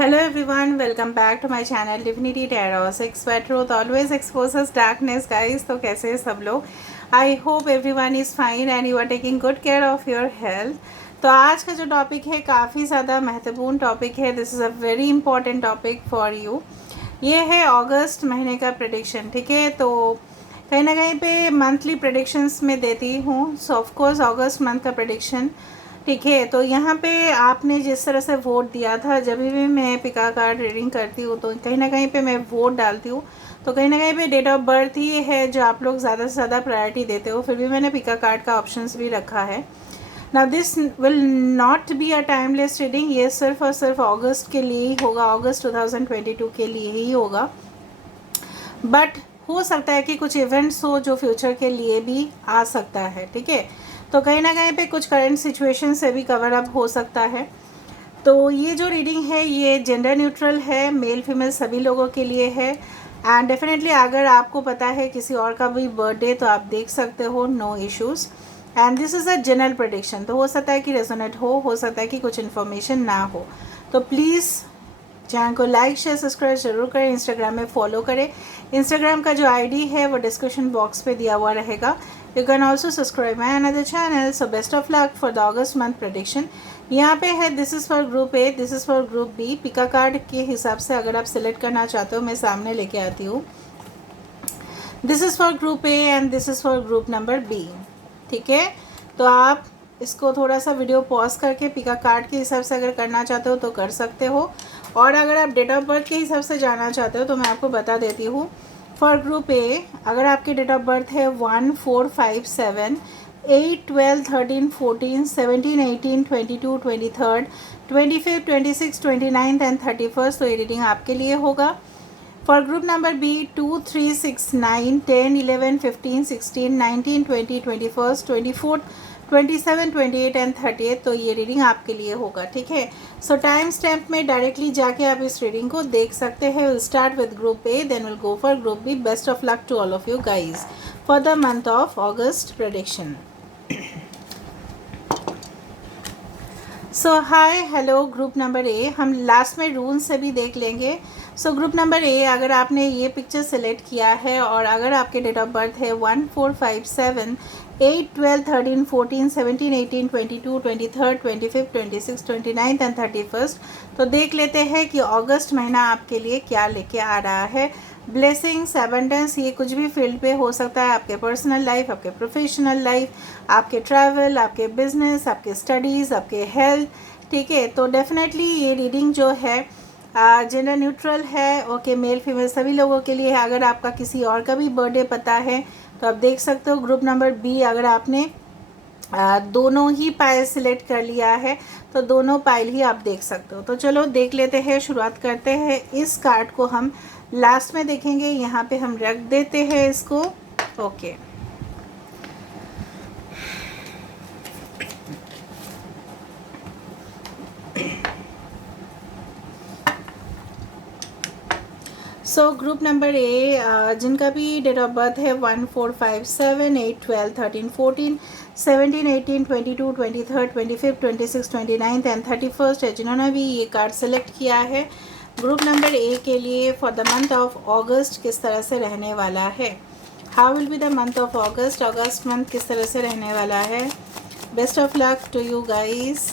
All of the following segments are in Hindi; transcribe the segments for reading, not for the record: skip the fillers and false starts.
Hello everyone, welcome back to my channel Divinity Tarot. Six Truth always exposes darkness, guys. तो कैसे हैं सब लोग? I hope everyone is fine and you are taking good care of your health. तो आज का जो टॉपिक है काफ़ी ज़्यादा महत्वपूर्ण टॉपिक है. This is a very important topic for you. ये है अगस्त महीने का प्रेडिक्शन. ठीक है, तो कहीं ना कहीं पे मंथली प्रेडिक्शंस में देती हूँ. सो ऑफकोर्स अगस्त मंथ का प्रेडिक्शन. ठीक है, तो यहाँ पे आपने जिस तरह से वोट दिया था, जब भी मैं पिका कार्ड रीडिंग करती हूँ तो कहीं ना कहीं पे मैं वोट डालती हूँ. तो कहीं ना कहीं पे डेट ऑफ बर्थ ही है जो आप लोग ज़्यादा से ज़्यादा प्रायोरिटी देते हो. फिर भी मैंने पिका कार्ड का ऑप्शंस भी रखा है. ना this will not be a timeless reading. ये सिर्फ और सिर्फ अगस्त के लिए ही होगा, अगस्त 2022 के लिए ही होगा. बट हो सकता है कि कुछ इवेंट्स हो जो फ्यूचर के लिए भी आ सकता है. ठीक है, तो कहीं ना कहीं पे कुछ करंट सिचुएशन से भी कवर अप हो सकता है. तो ये जो रीडिंग है ये जेंडर न्यूट्रल है, मेल फीमेल सभी लोगों के लिए है. एंड डेफिनेटली अगर आपको पता है किसी और का भी बर्थडे तो आप देख सकते हो, no issues. And this is a general prediction. तो हो सकता है कि रेजोनेट हो सकता है कि कुछ इन्फॉर्मेशन ना हो. तो प्लीज़ चैनल को लाइक शेयर सब्सक्राइब जरूर करें. इंस्टाग्राम में फॉलो करें. इंस्टाग्राम का जो आईडी है वो डिस्क्रिप्शन बॉक्स पे दिया हुआ रहेगा. You can also subscribe my another channel. So best of luck for the August month prediction. यहाँ पे है this is for group A, this is for group B. Pick a card के हिसाब से अगर आप सिलेक्ट करना चाहते हो मैं सामने लेके आती हूँ. This is for group A and this is for group number B. ठीक है, तो आप इसको थोड़ा सा वीडियो पॉज करके पिका कार्ड के हिसाब से अगर करना चाहते हो तो कर सकते हो. और अगर आप डेट ऑफ बर्थ के हिसाब से जाना चाहते हो तो मैं आपको बता देती हूँ. फॉर ग्रुप ए अगर आपकी डेट ऑफ बर्थ है 1 4 5 7 8 12 13 14 17 18 22 23 25 26 29 एंड 31, तो ये रीडिंग आपके लिए होगा. For group number B 2 3 6 9 10 11 15 16 19 20 21 24 27 28 and 30, तो ये रीडिंग आपके लिए होगा. ठीक है, सो टाइम स्टैम्प में डायरेक्टली जाके आप इस रीडिंग को देख सकते हैं. Will start with group A, then will go for group B. Best of luck to all of you guys for the month of August prediction. So hi hello group number A. हम लास्ट में रूल से भी देख लेंगे. सो ग्रुप नंबर ए, अगर आपने ये पिक्चर सेलेक्ट किया है और अगर आपके डेट ऑफ बर्थ है 1 4 5 7 8 12 13 14 17 18 22 23 25 26 29 एंड 31, तो देख लेते हैं कि अगस्त महीना आपके लिए क्या लेके आ रहा है. ब्लेसिंग्स, एबंडेंस, ये कुछ भी फील्ड पे हो सकता है. आपके पर्सनल लाइफ, आपके प्रोफेशनल लाइफ, आपके ट्रैवल, आपके बिजनेस, आपके स्टडीज़, आपके हेल्थ. ठीक है, तो डेफिनेटली ये रीडिंग जो है जेंडर न्यूट्रल है. ओके, मेल फीमेल सभी लोगों के लिए है. अगर आपका किसी और का भी बर्थडे पता है तो आप देख सकते हो. ग्रुप नंबर बी, अगर आपने दोनों ही पाइल सिलेक्ट कर लिया है तो दोनों पाइल ही आप देख सकते हो. तो चलो देख लेते हैं, शुरुआत करते हैं. इस कार्ड को हम लास्ट में देखेंगे. यहाँ पे हम रख देते हैं इसको. ओके, सो ग्रुप नंबर ए, जिनका भी डेट ऑफ बर्थ है 1 4 5 7 8 12 13 14 17 18 22 23 25 26 29 एंड 31 है, जिन्होंने भी ये कार्ड सेलेक्ट किया है. ग्रुप नंबर ए के लिए for the month of August किस तरह से रहने वाला है. How will be the month of August. August month किस तरह से रहने वाला है. Best of luck to you guys.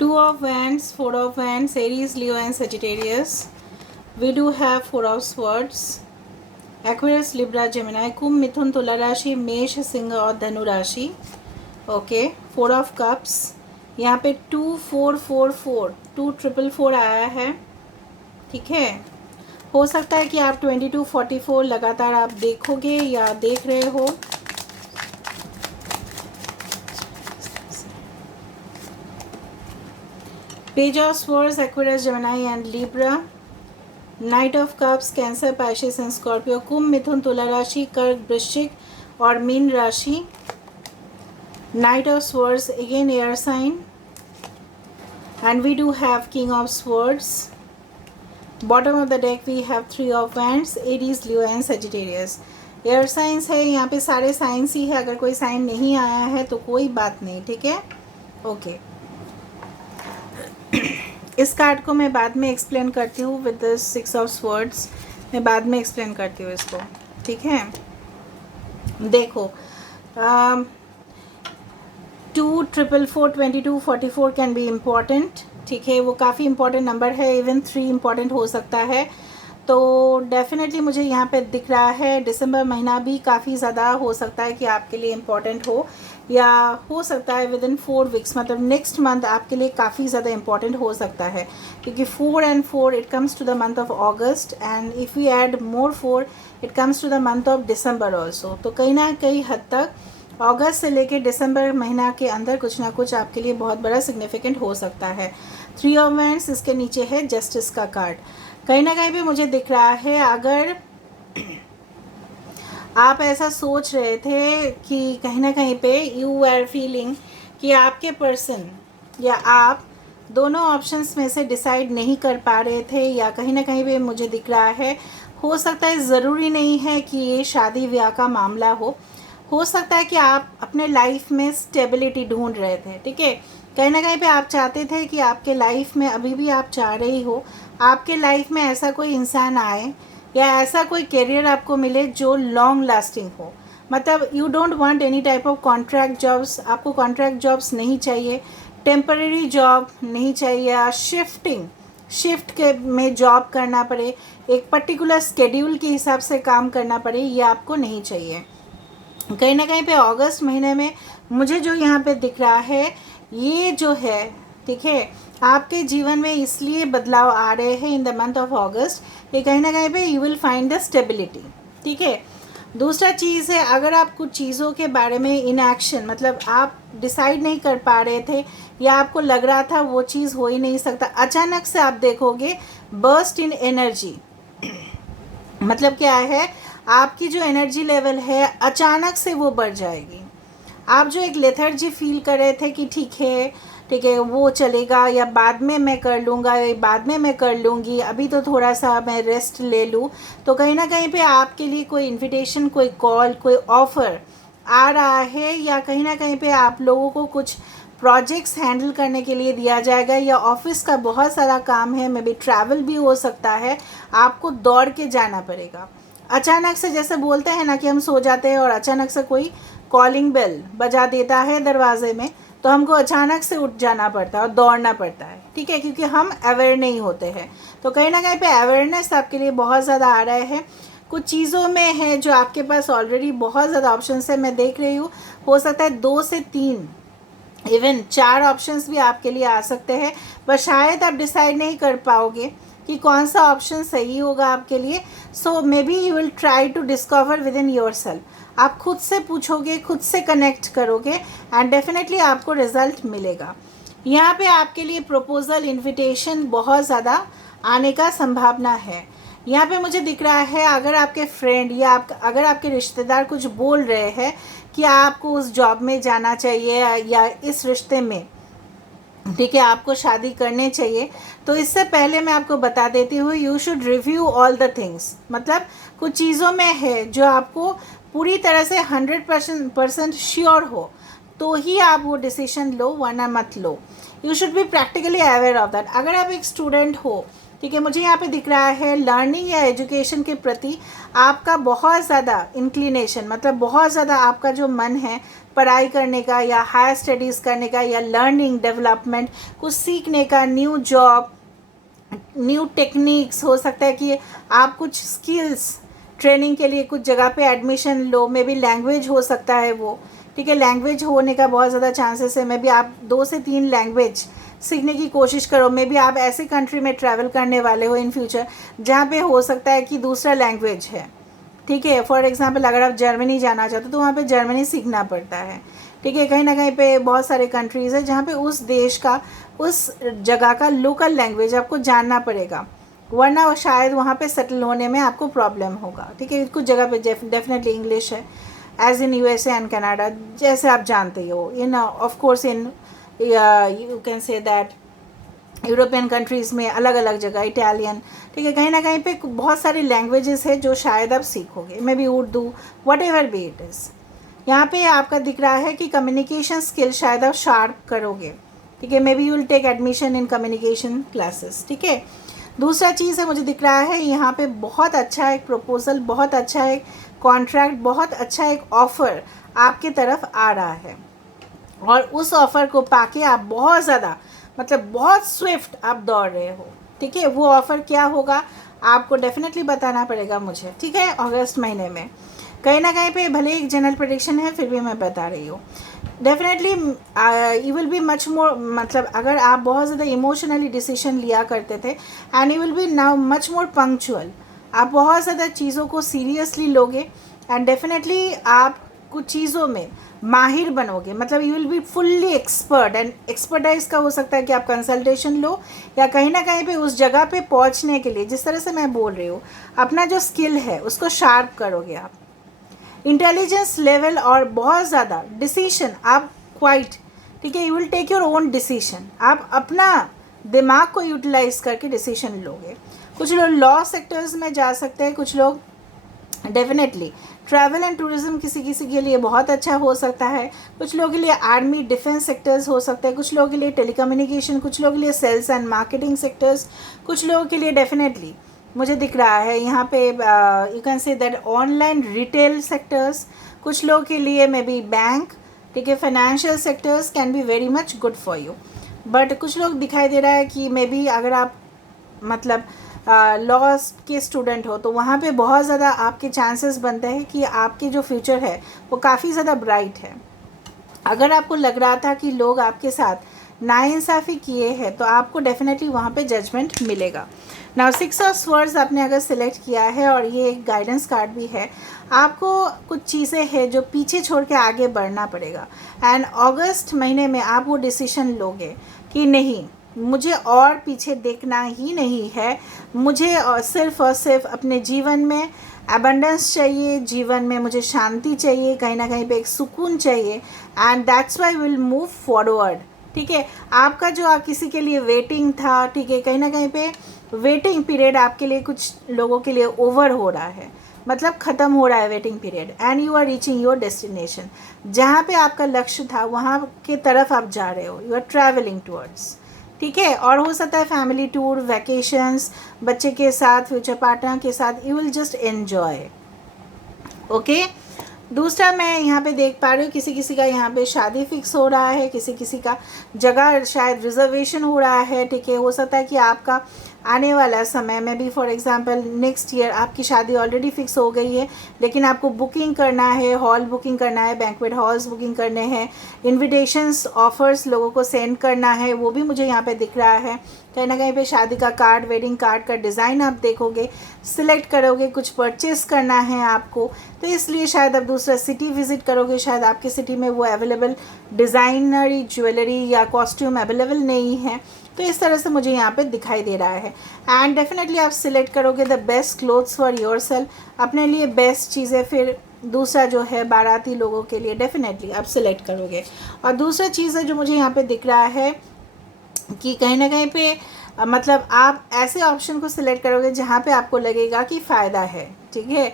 Two of Wands, Four of Wands, Aries, Leo and Sagittarius. We do have Four of Swords, Aquarius, Libra, Gemini, कुंभ, मिथुन, तुला राशि, मेष, सिंह और धनु राशि. Okay, four of cups. यहाँ पे 2 4 4 4 2 4 4 आया है. ठीक है, हो सकता है कि आप 22 44 लगातार आप देखोगे या देख रहे हो. Page of Swords, Aquarius, Gemini and Libra. Knight of cups Cancer, Pisces and Scorpio. Kumbh, Mithun, Tula राशि, कर्क, वृश्चिक और मीन राशि। Knight of swords again air sign, and we do have king of swords. Bottom of the deck we have three of wands, Aries, Leo and Sagittarius. Air science है, यहाँ पे सारे साइंस ही है, अगर कोई साइन नहीं आया है तो कोई बात नहीं, ठीक है, ओके। इस कार्ड को मैं बाद में एक्सप्लेन करती हूँ विद द 6 ऑफ स्वर्ड्स, मैं बाद में एक्सप्लेन करती हूँ इसको, ठीक है। देखो 2, 4, 4, 22, 44 कैन बी इम्पॉर्टेंट, ठीक है, वो काफ़ी इंपॉर्टेंट नंबर है। इवन 3 इम्पॉर्टेंट हो सकता है। तो डेफिनेटली मुझे यहाँ पे दिख रहा है दिसंबर महीना भी काफ़ी ज़्यादा हो सकता है कि आपके लिए इम्पॉर्टेंट हो, या हो सकता है विद इन 4 वीक्स, मतलब नेक्स्ट मंथ आपके लिए काफ़ी ज़्यादा इम्पॉर्टेंट हो सकता है, क्योंकि 4 and 4 it comes to the month of August, and if you add more 4 it comes to the month of December also. तो कहीं ना कहीं हद तक अगस्त से लेके दिसंबर महीना के अंदर कुछ ना कुछ आपके लिए बहुत बड़ा सिग्निफिकेंट हो सकता है। 3 ऑफ वैंड्स, इसके नीचे है जस्टिस का कार्ड। कहीं ना कहीं पे मुझे दिख रहा है, अगर आप ऐसा सोच रहे थे कि कहीं ना कहीं पे यू आर फीलिंग कि आपके पर्सन या आप दोनों ऑप्शंस में से डिसाइड नहीं कर पा रहे थे, या कहीं ना कहीं पे मुझे दिख रहा है, हो सकता है ज़रूरी नहीं है कि ये शादी ब्याह का मामला हो सकता है कि आप अपने लाइफ में स्टेबिलिटी ढूंढ रहे थे, ठीक है। कहीं ना कहीं पे आप चाहते थे कि आपके लाइफ में, अभी भी आप चाह रही हो, आपके लाइफ में ऐसा कोई इंसान आए या ऐसा कोई करियर आपको मिले जो लॉन्ग लास्टिंग हो। मतलब you don't want any type of contract jobs, आपको कॉन्ट्रैक्ट जॉब्स नहीं चाहिए, टेम्परेरी जॉब नहीं चाहिए, या शिफ्ट के में जॉब करना पड़े, एक पर्टिकुलर स्केड्यूल के हिसाब से काम करना पड़े, ये आपको नहीं चाहिए। कहीं ना कहीं पे अगस्त महीने में मुझे जो यहाँ पे दिख रहा है, ये जो है, ठीक है, आपके जीवन में इसलिए बदलाव आ रहे हैं इन द मंथ ऑफ अगस्त, ये कहीं ना कहीं पे you will find the stability, ठीक है। दूसरा चीज़ है, अगर आप कुछ चीज़ों के बारे में इनएक्शन, मतलब आप डिसाइड नहीं कर पा रहे थे या आपको लग रहा था वो चीज़ हो ही नहीं सकता, अचानक से आप देखोगे बर्स्ट इन एनर्जी। मतलब क्या है, आपकी जो एनर्जी लेवल है अचानक से वो बढ़ जाएगी। आप जो एक लेथर्जी फील कर रहे थे कि ठीक है वो चलेगा, या बाद में मैं कर लूँगा, या बाद में मैं कर लूँगी, अभी तो थोड़ा सा मैं रेस्ट ले लूँ, तो कहीं ना कहीं पे आपके लिए कोई इनविटेशन, कोई कॉल, कोई ऑफ़र आ रहा है, या कहीं ना कहीं पे आप लोगों को कुछ प्रोजेक्ट्स हैंडल करने के लिए दिया जाएगा, या ऑफिस का बहुत सारा काम है, मे बी ट्रैवल भी हो सकता है, आपको दौड़ के जाना पड़ेगा। अचानक से, जैसे बोलते हैं ना कि हम सो जाते हैं और अचानक से कोई कॉलिंग बेल बजा देता है दरवाजे में, तो हमको अचानक से उठ जाना पड़ता है और दौड़ना पड़ता है, ठीक है, क्योंकि हम अवेयर नहीं होते हैं। तो कहीं ना कहीं पे अवेयरनेस आपके लिए बहुत ज़्यादा आ रहा है। कुछ चीज़ों में है जो आपके पास ऑलरेडी बहुत ज़्यादा ऑप्शन है, मैं देख रही हूँ, हो सकता है 2 से 3 इवन 4 ऑप्शंस भी आपके लिए आ सकते हैं, पर शायद आप डिसाइड नहीं कर पाओगे कि कौन सा ऑप्शन सही होगा आपके लिए। So maybe you will try to discover within yourself. आप खुद से पूछोगे, खुद से कनेक्ट करोगे, एंड डेफिनेटली आपको रिजल्ट मिलेगा। यहाँ पे आपके लिए प्रपोजल, इन्विटेशन बहुत ज़्यादा आने का संभावना है। यहाँ पे मुझे दिख रहा है, अगर आपके फ्रेंड या अगर आपके रिश्तेदार कुछ बोल रहे हैं कि आपको उस जॉब में जाना चाहिए या इस रिश्ते में, ठीक है, आपको शादी करने चाहिए, तो इससे पहले मैं आपको बता देती हूँ, you should review all the things. मतलब कुछ चीज़ों में है जो आपको पूरी तरह से 100% श्योर हो तो ही आप वो डिसीजन लो, वरना मत लो। You should be practically aware of that. अगर आप एक स्टूडेंट हो, ठीक है, मुझे यहाँ पे दिख रहा है लर्निंग या एजुकेशन के प्रति आपका बहुत ज़्यादा इंक्लिनेशन, मतलब बहुत ज़्यादा आपका जो मन है पढ़ाई करने का या हायर स्टडीज़ करने का या लर्निंग डेवलपमेंट, कुछ सीखने का, न्यू जॉब, न्यू टेक्निक्स, हो सकता है कि आप कुछ स्किल्स ट्रेनिंग के लिए कुछ जगह पे admission low, may be language हो सकता है वो, ठीक है, लैंग्वेज होने का बहुत ज़्यादा चांसेस है। मे बी आप 2 से 3 लैंग्वेज सीखने की कोशिश करो। मे बी आप ऐसे कंट्री में ट्रैवल करने वाले हो इन फ्यूचर जहाँ पे हो सकता है कि दूसरा लैंग्वेज है, ठीक है। फॉर एग्जांपल अगर आप जर्मनी जाना चाहते हो तो वहाँ पे जर्मनी सीखना पड़ता है, ठीक है। कहीं ना कहीं पे बहुत सारे कंट्रीज़ है जहाँ पे उस देश का, उस जगह का लोकल लैंग्वेज आपको जानना पड़ेगा। वरना वो शायद वहाँ पे सेटल होने में आपको प्रॉब्लम होगा, ठीक है। कुछ जगह पे डेफिनेटली इंग्लिश है, as in USA and Canada, जैसे आप जानते हो। In of course in you can say that European countries में अलग अलग जगह इटालियन, ठीक है, कहीं ना कहीं पे बहुत सारी लैंग्वेजेस है जो शायद आप सीखोगे, may be Urdu, what ever be it is. यहाँ पे आपका दिख रहा है कि कम्युनिकेशन स्किल शायद आप शार्प करोगे, ठीक है। Maybe you will take admission in communication classes, ठीक है। दूसरा चीज़ है, मुझे दिख रहा है यहाँ पे बहुत अच्छा एक प्रपोजल, बहुत अच्छा एक कॉन्ट्रैक्ट, बहुत अच्छा एक ऑफ़र आपके तरफ आ रहा है, और उस ऑफ़र को पाके आप बहुत ज़्यादा, मतलब बहुत स्विफ्ट आप दौड़ रहे हो, ठीक है। वो ऑफ़र क्या होगा आपको डेफिनेटली बताना पड़ेगा मुझे, ठीक है, अगस्त महीने में। कहीं ना कहीं पे भले एक जनरल प्रेडिक्शन है, फिर भी मैं बता रही हूँ। Definitely you will be much more, मतलब अगर आप बहुत ज़्यादा इमोशनली डिसीजन लिया करते थे, and you will B now much more punctual. आप बहुत ज़्यादा चीज़ों को सीरियसली लोगे, एंड डेफिनेटली आप कुछ चीज़ों में माहिर बनोगे, मतलब you will be fully expert. And expertise का हो सकता है कि आप कंसल्टेशन लो, या कहीं ना कहीं पे उस जगह पे पहुंचने के लिए, जिस तरह से मैं बोल रही हूँ, अपना जो स्किल है उसको शार्प करोगे आप। इंटेलिजेंस लेवल और बहुत ज़्यादा डिसीशन आप क्वाइट, ठीक है, you will take your own decision. आप अपना दिमाग को यूटिलाइज करके डिसीशन लोगे। कुछ लोग लॉ सेक्टर्स में जा सकते हैं, कुछ लोग डेफिनेटली ट्रैवल एंड टूरिज्म किसी किसी के लिए बहुत अच्छा हो सकता है, कुछ लोगों के लिए आर्मी डिफेंस सेक्टर्स हो सकते हैं, कुछ लोगों के लिए टेलीकम्युनिकेशन, कुछ लोगों के लिए सेल्स एंड मार्केटिंग सेक्टर्स, कुछ लोगों के लिए डेफिनेटली मुझे दिख रहा है यहाँ पे you can say that online retail sectors, कुछ लोगों के लिए मे बी बैंक, ठीक है, financial sectors can be very much good for you. But कुछ लोग दिखाई दे रहा है कि मे बी अगर आप मतलब लॉ के स्टूडेंट हो, तो वहाँ पे बहुत ज़्यादा आपके चांसेस बनते हैं कि आपके जो फ्यूचर है वो काफ़ी ज़्यादा ब्राइट है। अगर आपको लग रहा था कि लोग आपके साथ नाइंसाफ़ी किए हैं, तो आपको डेफिनेटली वहाँ पे जजमेंट मिलेगा। नाउ 6 ऑफ स्वर्ड्स आपने अगर सिलेक्ट किया है, और ये एक गाइडेंस कार्ड भी है, आपको कुछ चीज़ें हैं जो पीछे छोड़ के आगे बढ़ना पड़ेगा। एंड अगस्त महीने में आप वो डिसीजन लोगे कि नहीं, मुझे और पीछे देखना ही नहीं है, मुझे सिर्फ़ और सिर्फ अपने जीवन में एबंडेंस चाहिए, जीवन में मुझे शांति चाहिए, कहीं ना कहीं पे एक सुकून चाहिए, and that's why will move forward, ठीक है। आपका जो किसी के लिए वेटिंग था, ठीक है, कहीं ना कहीं पे वेटिंग पीरियड आपके लिए कुछ लोगों के लिए ओवर हो रहा है, मतलब ख़त्म हो रहा है waiting period, and you are reaching your destination. जहाँ पे आपका लक्ष्य था वहाँ के तरफ आप जा रहे हो, यू आर ट्रैवलिंग टूवर्ड्स, ठीक है। और हो सकता है फैमिली टूर, वैकेशंस, बच्चे के साथ, फ्यूचर पार्टनर के साथ, you will just enjoy, okay. दूसरा मैं यहाँ पे देख पा रही हूँ, किसी किसी का यहाँ पे शादी फिक्स हो रहा है, किसी किसी का जगह शायद रिजर्वेशन हो रहा है, ठीक है। हो सकता है कि आपका आने वाला समय में भी, फॉर एग्जांपल नेक्स्ट ईयर आपकी शादी ऑलरेडी फिक्स हो गई है, लेकिन आपको बुकिंग करना है, हॉल बुकिंग करना है, बैंक्वेट हॉल्स बुकिंग करने हैं, इन्विटेशंस ऑफर्स लोगों को सेंड करना है, वो भी मुझे यहाँ पे दिख रहा है। कहीं ना कहीं पे शादी का कार्ड, वेडिंग कार्ड का डिज़ाइन आप देखोगे, सिलेक्ट करोगे, कुछ परचेस करना है आपको, तो इसलिए शायद आप दूसरा सिटी विज़िट करोगे, शायद आपके सिटी में वो अवेलेबल डिज़ाइनरी ज्वेलरी या कॉस्ट्यूम अवेलेबल नहीं है, तो इस तरह से मुझे यहाँ पे दिखाई दे रहा है। एंड डेफिनेटली आप सिलेक्ट करोगे the best clothes for your self, अपने लिए बेस्ट चीज़ें, फिर दूसरा जो है बाराती लोगों के लिए डेफिनेटली आप सिलेक्ट करोगे। और दूसरा चीज़ है जो मुझे यहाँ पे दिख रहा है कि कहीं ना कहीं पे मतलब आप ऐसे ऑप्शन को सिलेक्ट करोगे जहाँ पे आपको लगेगा कि फ़ायदा है, ठीक है,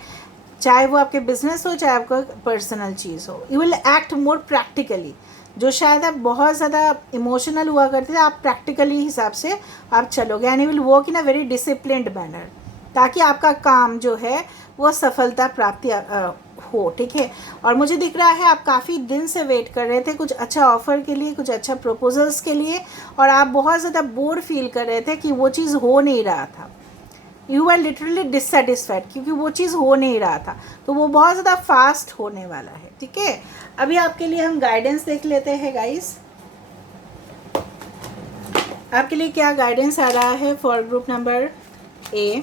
चाहे वो आपके बिजनेस हो, चाहे आपका पर्सनल चीज़ हो। You will act more practically, जो शायद आप बहुत ज़्यादा इमोशनल हुआ करते थे, आप प्रैक्टिकली हिसाब से आप चलोगे, and you will work in a very disciplined manner, ताकि आपका काम जो है वो सफलता प्राप्ति हो, ठीक है। और मुझे दिख रहा है आप काफ़ी दिन से वेट कर रहे थे कुछ अच्छा ऑफ़र के लिए, कुछ अच्छा प्रपोजल्स के लिए, और आप बहुत ज़्यादा बोर फील कर रहे थे कि वो चीज़ हो नहीं रहा था, यू आर लिटरली डिससेटिस्फाइड क्योंकि वो चीज़ हो नहीं रहा था, तो वो बहुत ज़्यादा फास्ट होने वाला है, ठीक है। अभी आपके लिए हम गाइडेंस देख लेते हैं गाइस, आपके लिए क्या गाइडेंस आ रहा है for group number A.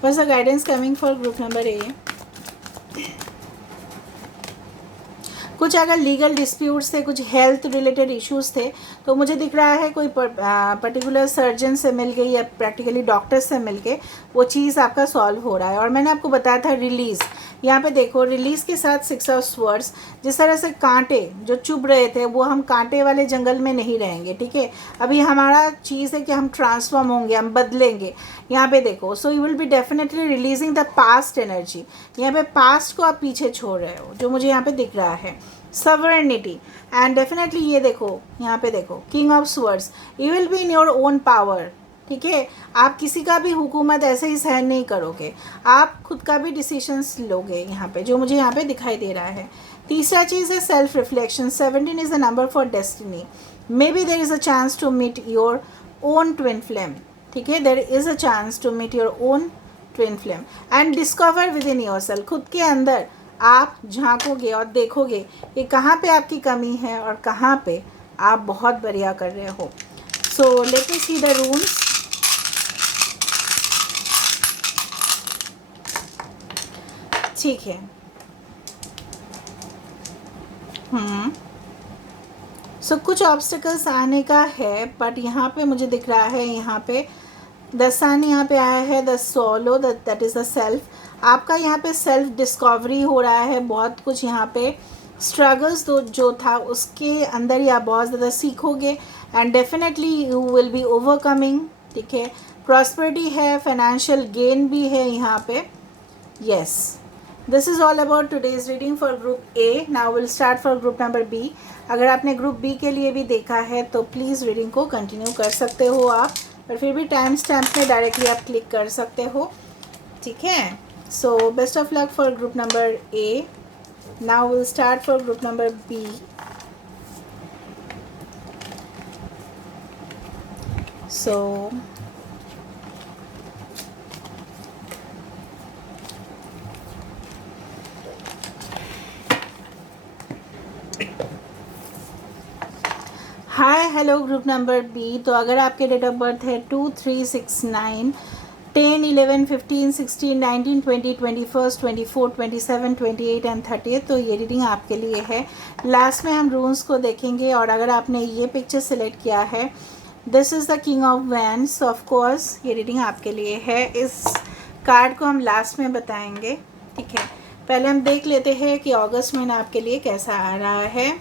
What's the guidance coming for group number A? कुछ अगर लीगल डिस्प्यूट्स थे, कुछ हेल्थ रिलेटेड इश्यूज़ थे, तो मुझे दिख रहा है कोई पर्टिकुलर सर्जन से मिल के या प्रैक्टिकली डॉक्टर से मिल के वो चीज़ आपका सॉल्व हो रहा है। और मैंने आपको बताया था रिलीज़, यहाँ पे देखो रिलीज़ के साथ 6 ऑफ स्वर्ड्स। जिस तरह से कांटे जो चुभ रहे थे वो हम कांटे वाले जंगल में नहीं रहेंगे, ठीक है। अभी हमारा चीज़ है कि हम ट्रांसफॉर्म होंगे, हम बदलेंगे। यहाँ पे देखो, so you will be definitely releasing the past energy. यहाँ पे पास्ट को आप पीछे छोड़ रहे हो, जो मुझे यहाँ पे दिख रहा है। सवर्निटी एंड डेफिनेटली ये देखो, यहाँ पे देखो king of swords, you will be in your own power, ठीक है। आप किसी का भी हुकूमत ऐसे ही सहन नहीं करोगे, आप खुद का भी डिसीजंस लोगे यहाँ पे, जो मुझे यहाँ पे दिखाई दे रहा है। तीसरा चीज़ है self reflection. 17 is the number for destiny. Maybe there is a chance to meet your own twin flame, ठीक है। There is a chance to meet your own twin flame and discover within yourself. खुद के अंदर आप झांकोगे और देखोगे कि कहाँ पे आपकी कमी है और कहाँ पे आप बहुत बढ़िया कर रहे हो। So let me see the रून्स। ठीक है। सो कुछ ऑब्स्टिकल्स आने का है, बट यहाँ पे मुझे दिख रहा है, यहाँ पे द सन यहाँ पे आया है, the solo, that is the self. आपका यहाँ पे सेल्फ डिस्कवरी हो रहा है। बहुत कुछ यहाँ पे स्ट्रगल्स जो था उसके अंदर ही आप बहुत ज़्यादा सीखोगे and definitely you will B overcoming, ठीक है। प्रॉस्पेरिटी है, फाइनेंशियल गेन भी है यहाँ पे। Yes, this is all about today's reading for group A. Now will start for group number B. अगर आपने ग्रुप बी के लिए भी देखा है तो प्लीज़ रीडिंग को कंटिन्यू कर सकते हो आप, पर फिर भी टाइम स्टैम्प में डायरेक्टली आप क्लिक कर सकते हो, ठीक है। So best of luck for group number A. Now will start for group number B. So hi hello group number B. तो अगर आपके डेट ऑफ बर्थ है 2, 3, 6, 9, 10, 11, 15, 16, 19, 20, 21, 24, 27, 28 एंड 30, तो ये रीडिंग आपके लिए है। लास्ट में हम रून्स को देखेंगे। और अगर आपने ये पिक्चर सेलेक्ट किया है, this is the king of wands, of course ये रीडिंग आपके लिए है। इस कार्ड को हम लास्ट में बताएंगे, ठीक है। पहले हम देख लेते हैं कि अगस्त महीना आपके लिए कैसा आ रहा है।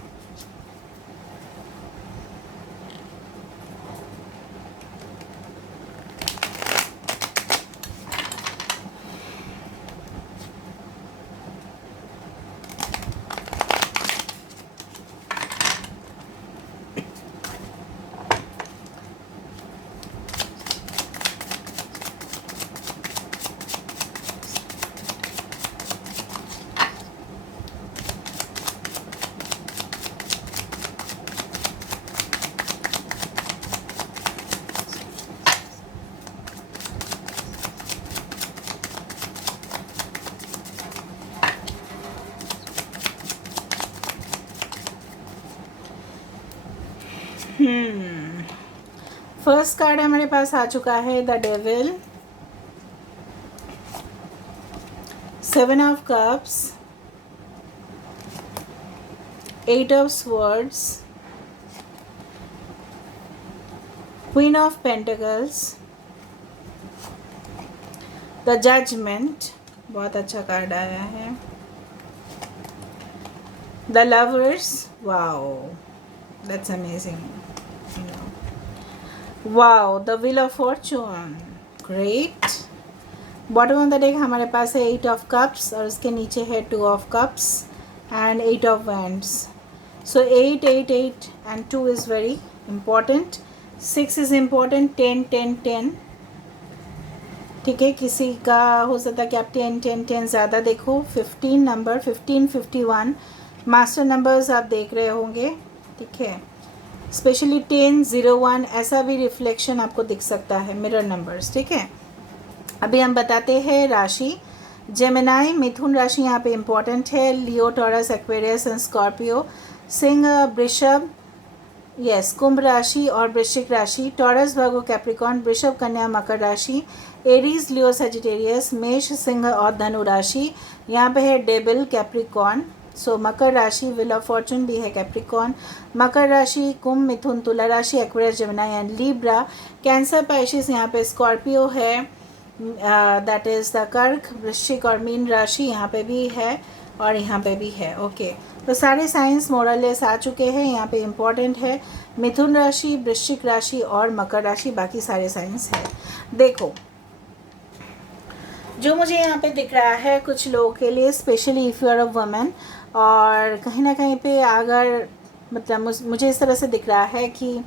फर्स्ट कार्ड हमारे पास आ चुका है the devil, 7 of cups, 8 of swords, queen of pentacles, the judgement, बहुत अच्छा कार्ड आया है, the lovers, wow that's amazing, wow the wheel of fortune, great. Bottom of the deck हमारे पास है 8 ऑफ कप्स और उसके नीचे है 2 of cups and 8 of wands. So 8, 8, 8 and 2 is very important, 6 is important, 10, 10, 10, ठीक है। किसी का हो सकता है कि आप 10, 10, 10 ज़्यादा देखो। 15 नंबर, 15, 51 मास्टर नंबर्स आप देख रहे होंगे, ठीक है। स्पेशली 10, 01 ऐसा भी रिफ्लेक्शन आपको दिख सकता है, मिरर नंबर्स, ठीक है। अभी हम बताते हैं राशि। जेमिनाई, मिथुन राशि यहाँ पे इम्पॉर्टेंट है, Leo, Taurus, Aquarius and Scorpio, Simha, Vrishabh, yes, कुंभ राशि और वृश्चिक राशि, टॉरस, वर्गो, कैप्रिकॉन, वृषभ, कन्या, मकर राशि, एरीज, लियो, सजिटेरियस, मेष, सिंह और धनु राशि। यहाँ पे है डेबिल, कैप्रिकॉन, सो मकर राशि, व्हील ऑफ फॉर्चून भी है कैप्रिकॉर्न, मकर राशि, कुंभ, मिथुन, तुला राशि, Aquarius, Gemini and Libra, cancer, Pisces, यहाँ पे स्कॉर्पियो है, दैट इज़ द कर्क, वृश्चिक और मीन राशि यहाँ पे भी है और यहाँ पे भी है। ओके, तो सारे साइंस मोरलेस आ चुके हैं। यहाँ पे इम्पॉर्टेंट है मिथुन राशि, वृश्चिक राशि और मकर राशि, बाकी सारे साइंस है। देखो जो मुझे यहाँ पे दिख रहा है कुछ लोगों के लिए, specially if you are a women, और कहीं ना कहीं पे अगर मतलब मुझे इस तरह से दिख रहा है कि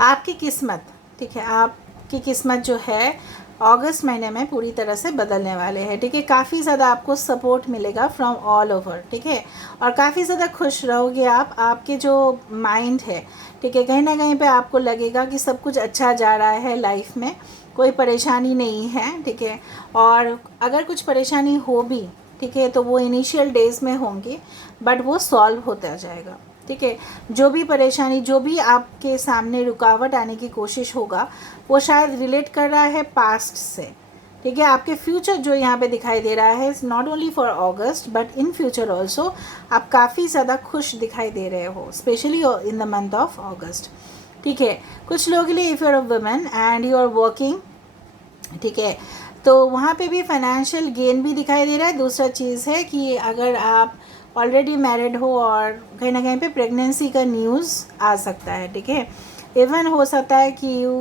आपकी किस्मत, ठीक है, आपकी किस्मत जो है अगस्त महीने में पूरी तरह से बदलने वाले हैं। ठीक है, काफ़ी ज़्यादा आपको सपोर्ट मिलेगा फ्रॉम ऑल ओवर। ठीक है, और काफ़ी ज़्यादा खुश रहोगे आप। आपके जो माइंड है, ठीक है, कहीं ना कहीं पे आपको लगेगा कि सब कुछ अच्छा जा रहा है लाइफ में, कोई परेशानी नहीं है। ठीक है, और अगर कुछ परेशानी हो भी, ठीक है, तो वो इनिशियल डेज़ में होंगी, बट वो सॉल्व होता जाएगा। ठीक है, जो भी परेशानी, जो भी आपके सामने रुकावट आने की कोशिश होगा, वो शायद रिलेट कर रहा है पास्ट से। ठीक है, आपके फ्यूचर जो यहाँ पे दिखाई दे रहा है, not only for August but in future also, आप काफ़ी ज़्यादा खुश दिखाई दे रहे हो, specially in the month of August. ठीक है, कुछ लोगों के लिए, if you are a women and you are working, ठीक है, तो वहाँ पे भी फाइनेंशियल गेन भी दिखाई दे रहा है। दूसरा चीज़ है कि अगर आप ऑलरेडी मैरिड हो और कहीं ना कहीं पे प्रेगनेंसी का न्यूज़ आ सकता है। ठीक है, इवन हो सकता है कि you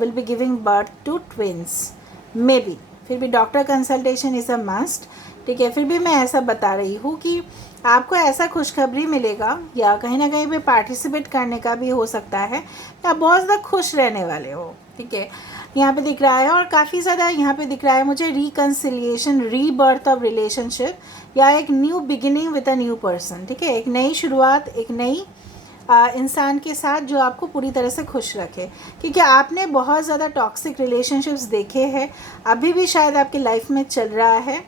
will be giving birth to twins, maybe, फिर भी doctor consultation is a must. ठीक है, फिर भी मैं ऐसा बता रही हूँ कि आपको ऐसा खुशखबरी मिलेगा, या कहीं ना कहीं पे पार्टिसिपेट करने का भी हो सकता है, या बहुत ज़्यादा खुश रहने वाले हो। ठीक है, यहाँ पे दिख रहा है, और काफ़ी ज़्यादा यहाँ पे दिख रहा है मुझे रिकन्सिलिएशन, रीबर्थ ऑफ रिलेशनशिप, या एक new beginning with a new person. ठीक है, एक नई शुरुआत, एक नई इंसान के साथ जो आपको पूरी तरह से खुश रखे, क्योंकि आपने बहुत ज़्यादा टॉक्सिक रिलेशनशिप्स देखे हैं, अभी भी शायद आपकी लाइफ में चल रहा है,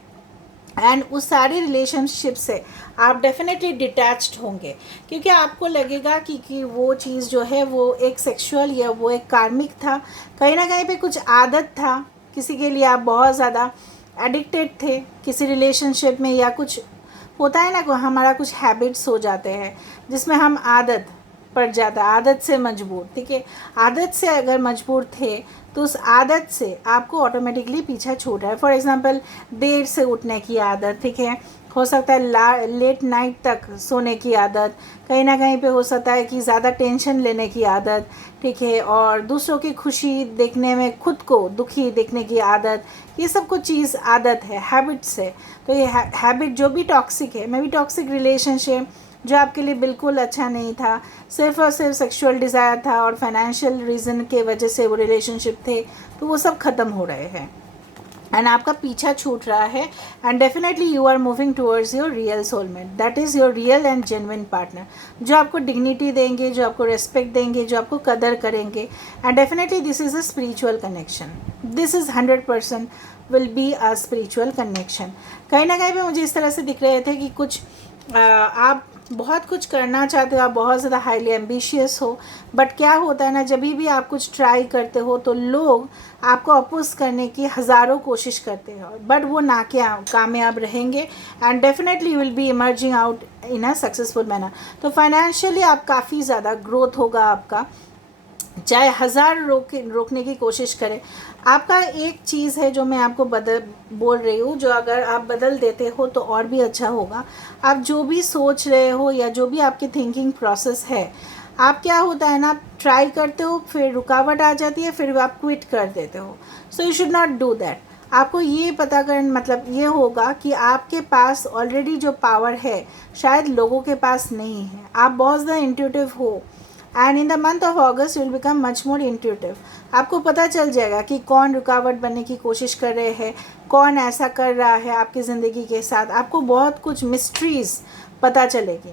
एंड उस सारे रिलेशनशिप से आप डेफिनेटली डिटैच्ड होंगे, क्योंकि आपको लगेगा कि वो चीज़ जो है वो एक सेक्सुअल या वो एक कार्मिक था, कहीं ना कहीं पे कुछ आदत था, किसी के लिए आप बहुत ज़्यादा एडिक्टेड थे किसी रिलेशनशिप में, या कुछ होता है ना, को हमारा कुछ हैबिट्स हो जाते हैं जिसमें हम आदत पड़ जाता है, आदत से मजबूर। ठीक है, आदत से अगर मजबूर थे तो उस आदत से आपको ऑटोमेटिकली पीछा छूट रहा है। फॉर एग्जांपल, देर से उठने की आदत, ठीक है, हो सकता है लेट नाइट तक सोने की आदत, कहीं ना कहीं पे हो सकता है कि ज़्यादा टेंशन लेने की आदत, ठीक है, और दूसरों की खुशी देखने में खुद को दुखी देखने की आदत, ये सब कुछ चीज़ आदत है, हैबिट्स है। तो ये हैबिट जो भी टॉक्सिक है, मे बी टॉक्सिक रिलेशनशिप जो आपके लिए बिल्कुल अच्छा नहीं था, सिर्फ और सिर्फ सेक्सुअल डिज़ायर था और फाइनेंशियल रीज़न के वजह से वो रिलेशनशिप थे, तो वो सब ख़त्म हो रहे हैं एंड आपका पीछा छूट रहा है, and definitely you are moving towards your real soulmate, that is your real and genuine partner, जो आपको डिग्निटी देंगे, जो आपको रेस्पेक्ट देंगे, जो आपको कदर करेंगे, and definitely this is a spiritual connection, this is 100% will be a spiritual connection. कहीं ना कहीं पे मुझे इस तरह से दिख रहे थे कि कुछ आप बहुत कुछ करना चाहते हो, आप बहुत ज़्यादा हाईली एम्बिशियस हो, बट क्या होता है ना, जब भी आप कुछ ट्राई करते हो तो लोग आपको अपोज करने की हज़ारों कोशिश करते हैं, बट वो ना कामयाब रहेंगे, and definitely you will B emerging out in a successful manner. तो फाइनेंशियली आप काफ़ी ज़्यादा ग्रोथ होगा आपका, चाहे हज़ार रोकने की कोशिश करें। आपका एक चीज़ है जो मैं आपको बोल रही हूँ, जो अगर आप बदल देते हो तो और भी अच्छा होगा। आप जो भी सोच रहे हो या जो भी आपकी थिंकिंग प्रोसेस है, आप क्या होता है ना, आप ट्राई करते हो, फिर रुकावट आ जाती है, फिर आप क्विट कर देते हो। So you should not do that. आपको ये पता कर, मतलब ये होगा कि आपके पास ऑलरेडी जो पावर है शायद लोगों के पास नहीं है। आप बहुत ज़्यादा इंट्यूटिव हो, and in the month of August you will become much more intuitive. आपको पता चल जाएगा कि कौन रुकावट बनने की कोशिश कर रहे हैं, कौन ऐसा कर रहा है आपकी ज़िंदगी के साथ। आपको बहुत कुछ मिस्ट्रीज़ पता चलेगी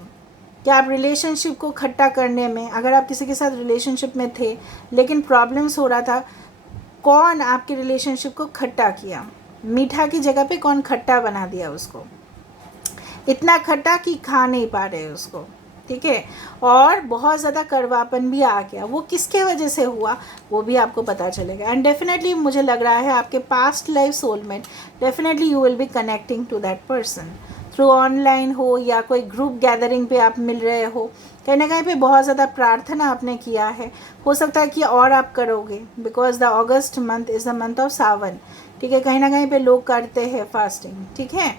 कि आप रिलेशनशिप को खट्टा करने में, अगर आप किसी के साथ रिलेशनशिप में थे लेकिन प्रॉब्लम्स हो रहा था, कौन आपके रिलेशनशिप को खट्टा किया, मीठा की जगह पे कौन खट्टा बना दिया उसको, इतना खट्टा कि खा नहीं पा रहे उसको। ठीक है। और बहुत ज़्यादा कड़वापन भी आ गया, वो किसके वजह से हुआ वो भी आपको पता चलेगा। एंड डेफिनेटली मुझे लग रहा है आपके past life soulmate, definitely you will be connecting to that person through online हो या कोई ग्रुप गैदरिंग पे आप मिल रहे हो, कहीं ना कहीं पे बहुत ज़्यादा प्रार्थना आपने किया है, हो सकता है कि और आप करोगे, because the August month is the month of Sawan, ठीक है। कहीं ना कहीं पे लोग करते हैं फास्टिंग, ठीक है।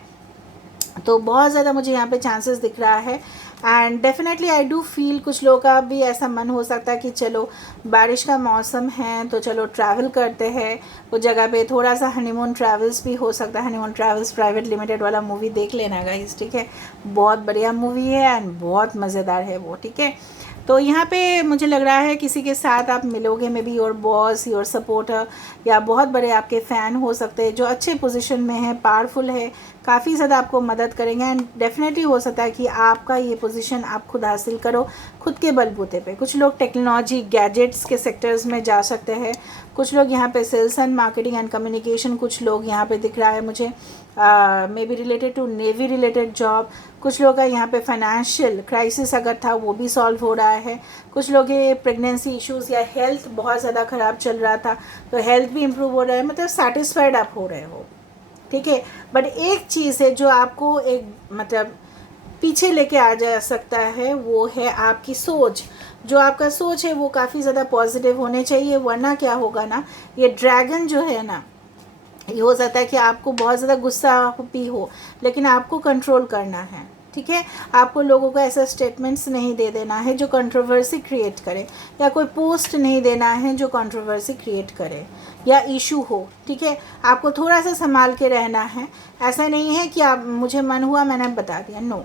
तो बहुत ज़्यादा मुझे यहाँ पे चांसेस दिख रहा है। And definitely I do feel कुछ लोगों का भी ऐसा मन हो सकता है कि चलो बारिश का मौसम है तो चलो ट्रैवल करते हैं वो जगह पे, थोड़ा सा हनीमून ट्रैवल्स भी हो सकता है। हनीमून ट्रैवल्स प्राइवेट लिमिटेड वाला मूवी देख लेना गाइस, ठीक है, बहुत बढ़िया मूवी है एंड बहुत मज़ेदार है वो, ठीक है। तो यहाँ पे मुझे लग रहा है किसी के साथ आप मिलोगे, may be your boss, your supporter, या बहुत बड़े आपके फ़ैन हो सकते हैं जो अच्छे पोजीशन में है, पावरफुल है, काफ़ी ज़्यादा आपको मदद करेंगे। एंड डेफिनेटली हो सकता है कि आपका ये पोजीशन आप खुद हासिल करो खुद के बलबूते पे। कुछ लोग टेक्नोलॉजी गैजेट्स के सेक्टर्स में जा सकते हैं, कुछ लोग यहाँ पे sales and marketing and communication, कुछ लोग यहाँ पे दिख रहा है मुझे maybe related to navy related job, कुछ लोग का यहाँ पे फाइनेंशियल क्राइसिस अगर था वो भी सॉल्व हो रहा है, कुछ लोग ये प्रेगनेंसी इश्यूज़ या हेल्थ बहुत ज़्यादा ख़राब चल रहा था तो हेल्थ भी इम्प्रूव हो रहा है, मतलब सेटिस्फाइड आप हो रहे हो, ठीक है। बट एक चीज़ है जो आपको एक मतलब पीछे लेके आ जा सकता है, वो है आपकी सोच। जो आपका सोच है वो काफ़ी ज़्यादा पॉजिटिव होने चाहिए, वरना क्या होगा ना, ये ड्रैगन जो है ना, ये हो सकता है कि आपको बहुत ज़्यादा गुस्सा भी हो लेकिन आपको कंट्रोल करना है, ठीक है। आपको लोगों को ऐसा स्टेटमेंट्स नहीं दे देना है जो कंट्रोवर्सी क्रिएट करे, या कोई पोस्ट नहीं देना है जो कंट्रोवर्सी क्रिएट करे या इशू हो, ठीक है। आपको थोड़ा सा संभाल के रहना है। ऐसा नहीं है कि आप मुझे मन हुआ मैंने बता दिया, नो।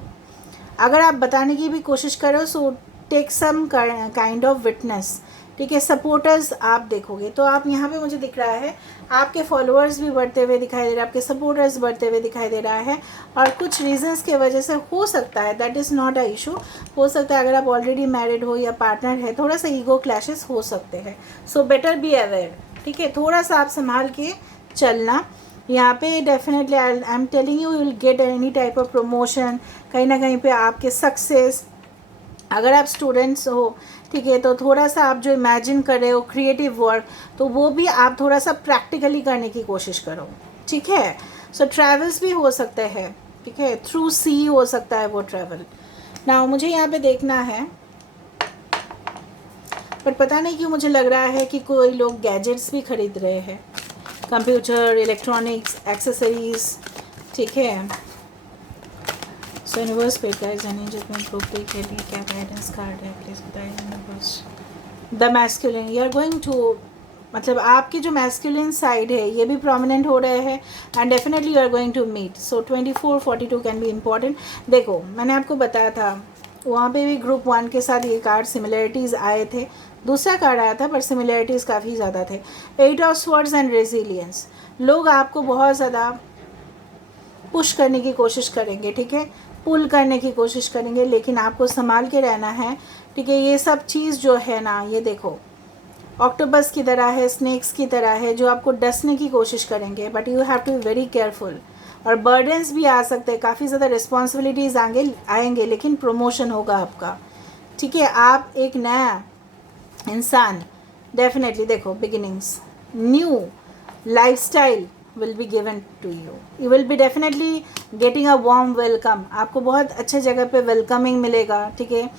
अगर आप बताने की भी कोशिश करो so take some kind of witness, ठीक है। सपोर्टर्स आप देखोगे तो आप यहाँ पे मुझे दिख रहा है आपके फॉलोअर्स भी बढ़ते हुए दिखाई दे रहा है, आपके सपोर्टर्स बढ़ते हुए दिखाई दे रहा है। और कुछ रीजंस के वजह से हो सकता है, that is not a issue, हो सकता है अगर आप ऑलरेडी मैरिड हो या पार्टनर है थोड़ा सा ईगो क्लैशेस हो सकते हैं, सो बेटर बी अवेयर, ठीक है। थोड़ा सा आप संभाल के चलना। यहाँ पे definitely I am telling you will get any type of promotion, कहीं ना कहीं पे आपके सक्सेस। अगर आप स्टूडेंट्स हो, ठीक है, तो थोड़ा सा आप जो इमेजिन कर रहे हो क्रिएटिव वर्क, तो वो भी आप थोड़ा सा प्रैक्टिकली करने की कोशिश करो, ठीक है। सो ट्रैवल्स भी हो सकते हैं, ठीक है, थ्रू सी हो सकता है वो ट्रैवल। ना मुझे यहाँ पे देखना है, पर पता नहीं क्यों मुझे लग रहा है कि कोई लोग गैजेट्स भी खरीद रहे हैं, कंप्यूटर, इलेक्ट्रॉनिक्स, एक्सेसरीज, ठीक है। सो यूनिवर्स पे गाइस यानी जजमेंट ग्रुप पे के लिए क्या गाइडेंस कार्ड है प्लीज़ बताइए universe. The masculine, you are going to, मतलब आपकी जो मैस्कुलिन साइड है ये भी प्रोमिनेंट हो रहे हैं and definitely you are going to meet. So 24-42 can be important. देखो मैंने आपको बताया था वहाँ पे भी ग्रुप 1 के साथ ये कार्ड सिमिलरिटीज़ आए थे, दूसरा कार्ड आया था पर सिमिलरिटीज़ काफ़ी ज़्यादा थे। 8 ऑफ स्वॉर्ड्स एंड रेजिलियंस, लोग आपको बहुत ज़्यादा पुश करने की कोशिश करेंगे, ठीक है, पुल करने की कोशिश करेंगे, लेकिन आपको संभाल के रहना है, ठीक है। ये सब चीज़ जो है ना, ये देखो ऑक्टोपस की तरह है, स्नेक्स की तरह है जो आपको डसने की कोशिश करेंगे, but you have to be very careful. और बर्डन्स भी आ सकते हैं, काफ़ी ज़्यादा रिस्पॉन्सिबिलिटीज़ आएंगे लेकिन प्रमोशन होगा आपका, ठीक है। आप एक नया इंसान, डेफिनेटली देखो beginnings, new lifestyle will be given to you. You will be definitely getting a warm welcome. आपको बहुत अच्छे जगह पे वेलकमिंग मिलेगा, ठीक है।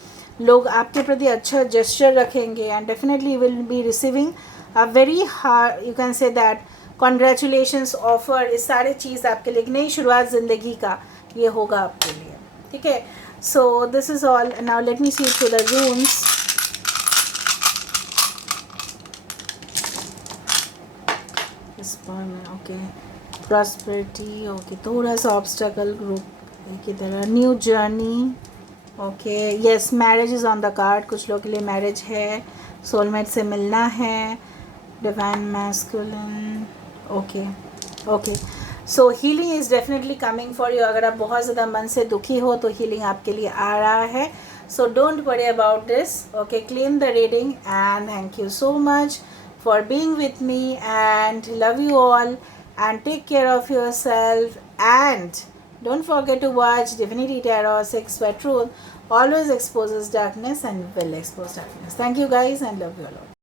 लोग आपके प्रति अच्छा जेस्चर रखेंगे and definitely you will be receiving a very hard, you can say that congratulations offer, इस सारे चीज़ आपके लिए नई शुरुआत ज़िंदगी का ये होगा आपके लिए, ठीक है। So this is all. Now let me see through the rooms. Okay, prosperity, okay, थोड़ा सा ऑब्स्टेकल ग्रुप की तरह, new journey, okay, yes, marriage is on the card, कुछ लोगों के लिए मैरिज है, सोलमेट से मिलना है, divine masculine, okay okay. So healing is definitely coming for you. अगर आप बहुत ज़्यादा मन से दुखी हो तो हीलिंग आपके लिए आ रहा है, so don't worry about this, okay. Clean the reading and thank you so much for being with me and love you all and take care of yourself and Don't forget to watch Divinity Tarot 6 where truth always exposes darkness and will expose darkness. Thank you guys and love you all.